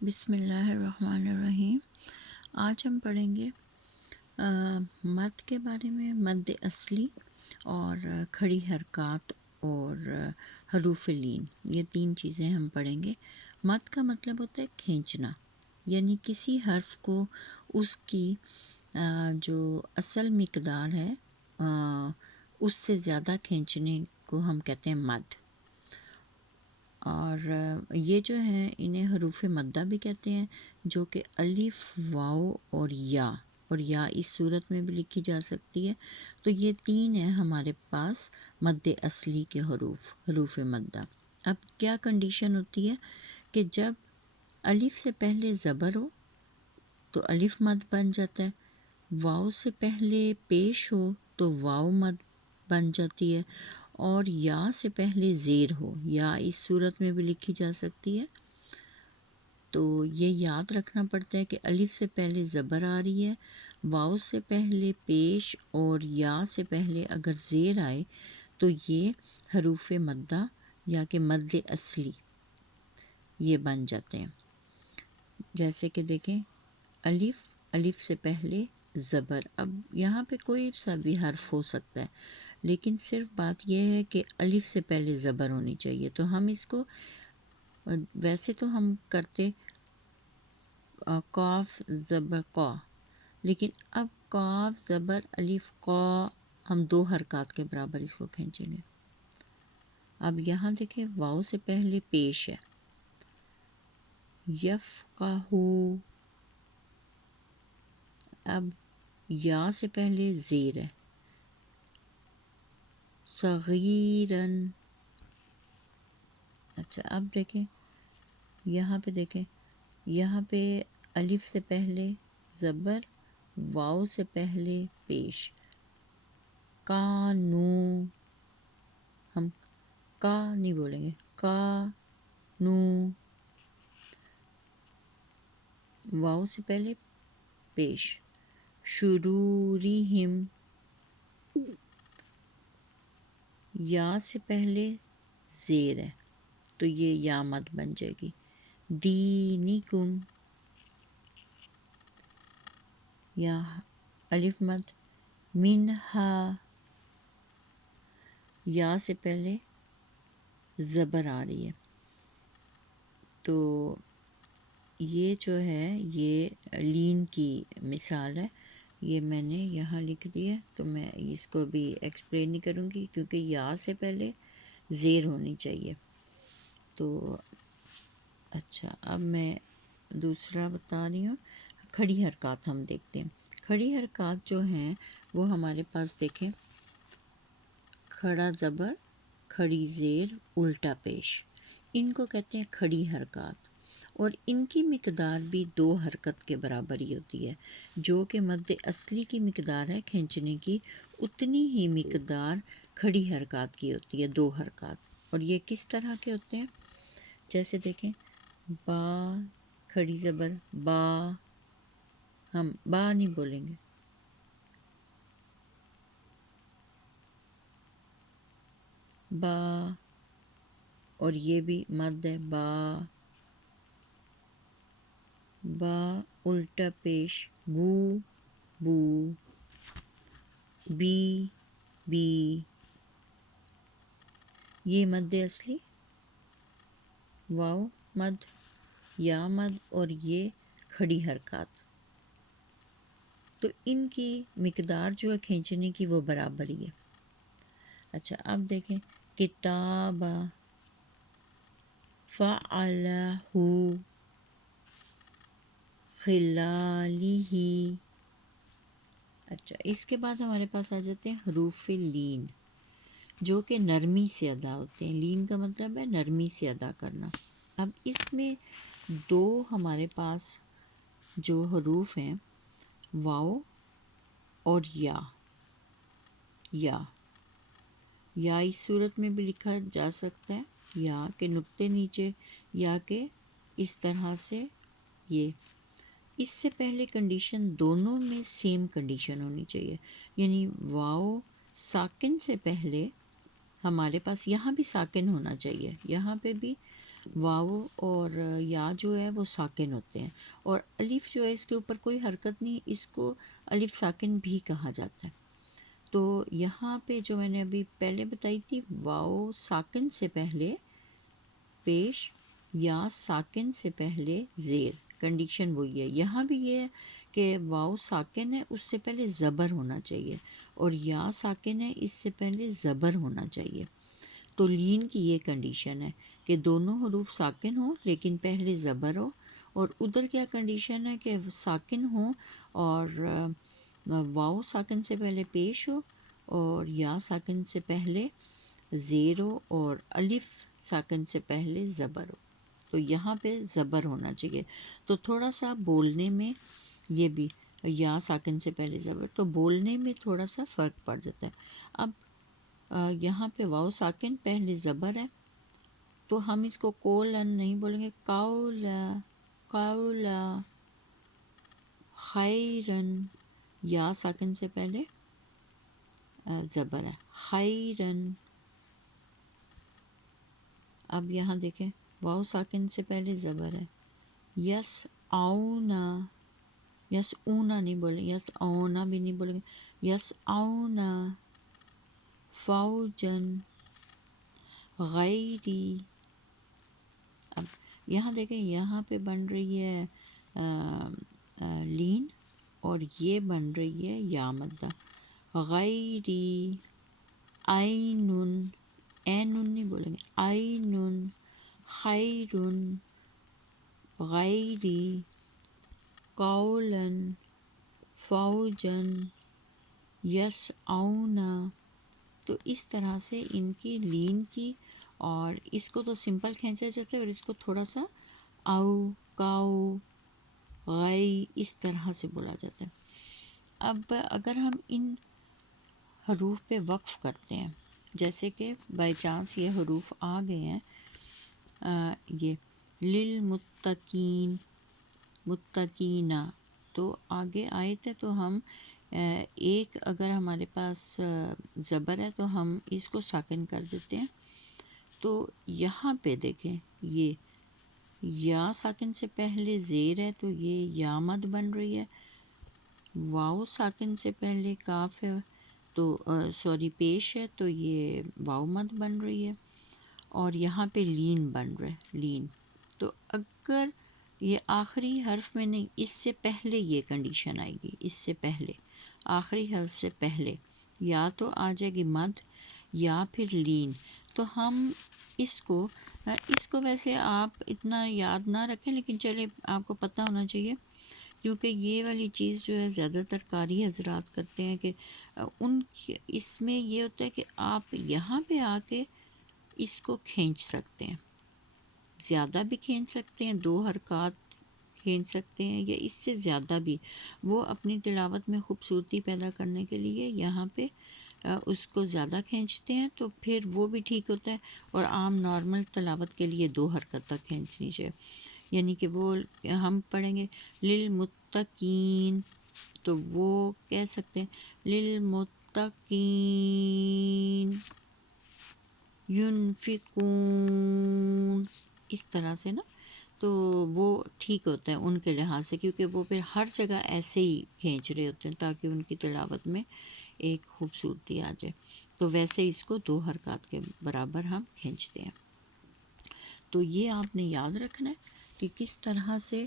بسم اللہ الرحمن الرحیم۔ آج ہم پڑھیں گے مد کے بارے میں، مد اصلی اور کھڑی حرکات اور حروف لین، یہ تین چیزیں ہم پڑھیں گے۔ مد کا مطلب ہوتا ہے کھینچنا، یعنی کسی حرف کو اس کی جو اصل مقدار ہے اس سے زیادہ کھینچنے کو ہم کہتے ہیں مد۔ اور یہ جو ہیں انہیں حروف مدہ بھی کہتے ہیں، جو کہ الف، واو اور یا اس صورت میں بھی لکھی جا سکتی ہے۔ تو یہ تین ہیں ہمارے پاس مد اصلی کے حروف مدہ۔ اب کیا کنڈیشن ہوتی ہے کہ جب الف سے پہلے زبر ہو تو الف مد بن جاتا ہے، واو سے پہلے پیش ہو تو واو مد بن جاتی ہے، اور یا سے پہلے زیر ہو، یا اس صورت میں بھی لکھی جا سکتی ہے۔ تو یہ یاد رکھنا پڑتا ہے کہ الف سے پہلے زبر آ رہی ہے، واو سے پہلے پیش اور یا سے پہلے اگر زیر آئے تو یہ حروف مدہ یا کہ مد اصلی یہ بن جاتے ہیں۔ جیسے کہ دیکھیں الف سے پہلے زبر، اب یہاں پہ کوئی سا بھی حرف ہو سکتا ہے، لیکن صرف بات یہ ہے کہ الف سے پہلے زبر ہونی چاہیے۔ تو ہم اس کو ویسے تو ہم کرتے قاف زبر قا، لیکن اب قاف زبر الف قا ہم دو حرکات کے برابر اس کو کھینچیں گے۔ اب یہاں دیکھیں واو سے پہلے پیش ہے، یفقہو، اب یا سے پہلے زیر ہے، صغیرن۔ اچھا اب دیکھیں یہاں پہ الف سے پہلے زبر، واو سے پہلے پیش، کانو، ہم کا نہیں بولیں گے، کا نو، واو سے پہلے پیش، شروریہم، یا سے پہلے زیر ہے تو یہ یا مد بن جائے گی، دینکم، یا الف مد، منہا، یا سے پہلے زبر آ رہی ہے۔ تو یہ جو ہے یہ لین کی مثال ہے، یہ میں نے یہاں لکھ دی ہے، تو میں اس کو بھی ایکسپلین نہیں کروں گی کیونکہ یا سے پہلے زیر ہونی چاہیے۔ تو اچھا اب میں دوسرا بتا رہی ہوں، کھڑی حرکات ہم دیکھتے ہیں۔ کھڑی حرکات جو ہیں وہ ہمارے پاس دیکھیں، کھڑا زبر، کھڑی زیر، الٹا پیش، ان کو کہتے ہیں کھڑی حرکات، اور ان کی مقدار بھی دو حرکت کے برابر ہی ہوتی ہے۔ جو کہ مد اصلی کی مقدار ہے کھینچنے کی، اتنی ہی مقدار کھڑی حرکات کی ہوتی ہے، دو حرکات۔ اور یہ کس طرح کے ہوتے ہیں؟ جیسے دیکھیں با، کھڑی زبر با، ہم با نہیں بولیں گے، با، اور یہ بھی مد ہے با، با الٹا پیش، بو، بو، بی، بی، یہ مد اصلی، واو مد، یا مد، اور یہ کھڑی حرکات۔ تو ان کی مقدار جو ہے کھینچنے کی وہ برابر ہی ہے۔ اچھا اب دیکھیں کتاب، فعلہ، خلالہ۔ اچھا اس کے بعد ہمارے پاس آ جاتے ہیں حروف لین، جو کہ نرمی سے ادا ہوتے ہیں۔ لین کا مطلب ہے نرمی سے ادا کرنا۔ اب اس میں دو ہمارے پاس جو حروف ہیں، واو اور یا اس صورت میں بھی لکھا جا سکتا ہے، یا کہ نقطے نیچے، یا کہ اس طرح سے، یہ اس سے پہلے کنڈیشن دونوں میں سیم کنڈیشن ہونی چاہیے، یعنی واو ساکن سے پہلے ہمارے پاس یہاں بھی ساکن ہونا چاہیے، یہاں پہ بھی واو اور یا جو ہے وہ ساکن ہوتے ہیں، اور الف جو ہے اس کے اوپر کوئی حرکت نہیں، اس کو الف ساکن بھی کہا جاتا ہے۔ تو یہاں پہ جو میں نے ابھی پہلے بتائی تھی، واو ساکن سے پہلے پیش، یا ساکن سے پہلے زیر، کنڈیشن وہی ہے۔ یہاں بھی یہ ہے کہ واو ساکن ہے، اس سے پہلے زبر ہونا چاہیے، اور یا ساکن ہے، اس سے پہلے زبر ہونا چاہیے۔ تو لین کی یہ کنڈیشن ہے کہ دونوں حروف ساکن ہوں لیکن پہلے زبر ہو، اور ادھر کیا کنڈیشن ہے کہ ساکن ہوں اور واو ساکن سے پہلے پیش ہو، اور یا ساکن سے پہلے زیر ہو، اور الف ساکن سے پہلے زبر ہو۔ تو یہاں پہ زبر ہونا چاہیے، تو تھوڑا سا بولنے میں یہ بھی یا ساکن سے پہلے زبر، تو بولنے میں تھوڑا سا فرق پڑ جاتا ہے۔ اب یہاں پہ واو ساکن پہلے زبر ہے، تو ہم اس کو کولن نہیں بولیں گے، کاولا، کاولا، خیرن، یا ساکن سے پہلے زبر ہے، خیرن۔ اب یہاں دیکھیں واو ساکن سے پہلے زبر ہے، یس آؤنا، یس اونا نہیں بولیں، یس اونا بھی نہیں بولیں گے، یس آؤنا، فوجن، غیری۔ اب یہاں دیکھیں یہاں پہ بن رہی ہے لین، اور یہ بن رہی ہے یا مدہ، غیری، اینن، اینن نہیں بولیں گے، اینن، خیرن، غیری، قولن، فوجن، یسعونا۔ تو اس طرح سے ان کی لین کی، اور اس کو تو سمپل کھینچا جاتا ہے، اور اس کو تھوڑا سا او، کاؤ، غی، اس طرح سے بولا جاتا ہے۔ اب اگر ہم ان حروف پہ وقف کرتے ہیں، جیسے کہ بائی چانس یہ حروف آ گئے ہیں، یہ للمتقین، متقینہ، تو آگے آئے تھے، تو ہم ایک اگر ہمارے پاس زبر ہے تو ہم اس کو ساکن کر دیتے ہیں۔ تو یہاں پہ دیکھیں یہ یا ساکن سے پہلے زیر ہے، تو یہ یا مد بن رہی ہے، واو ساکن سے پہلے کاف ہے، تو سوری پیش ہے، تو یہ واو مد بن رہی ہے، اور یہاں پہ لین بن رہا ہے، لین۔ تو اگر یہ آخری حرف میں نہیں، اس سے پہلے یہ کنڈیشن آئے گی، اس سے پہلے آخری حرف سے پہلے یا تو آ جائے گی مد یا پھر لین۔ تو ہم اس کو ویسے آپ اتنا یاد نہ رکھیں، لیکن چلے آپ کو پتہ ہونا چاہیے، کیونکہ یہ والی چیز جو ہے زیادہ تر قاری حضرات کرتے ہیں کہ اس میں یہ ہوتا ہے کہ آپ یہاں پہ آ کے اس کو کھینچ سکتے ہیں، زیادہ بھی کھینچ سکتے ہیں، 2 حرکات کھینچ سکتے ہیں، یا اس سے زیادہ بھی۔ وہ اپنی تلاوت میں خوبصورتی پیدا کرنے کے لیے یہاں پہ اس کو زیادہ کھینچتے ہیں، تو پھر وہ بھی ٹھیک ہوتا ہے، اور عام نارمل تلاوت کے لیے 2 حرکت تک کھینچنی چاہیے، یعنی کہ وہ ہم پڑھیں گے للمتقین، تو وہ کہہ سکتے ہیں للمتقین ينفقون، اس طرح سے نا، تو وہ ٹھیک ہوتا ہے ان کے لحاظ سے، کیونکہ وہ پھر ہر جگہ ایسے ہی کھینچ رہے ہوتے ہیں تاکہ ان کی تلاوت میں ایک خوبصورتی آ جائے، تو ویسے اس کو 2 حرکات کے برابر ہم کھینچتے ہیں۔ تو یہ آپ نے یاد رکھنا ہے کہ کس طرح سے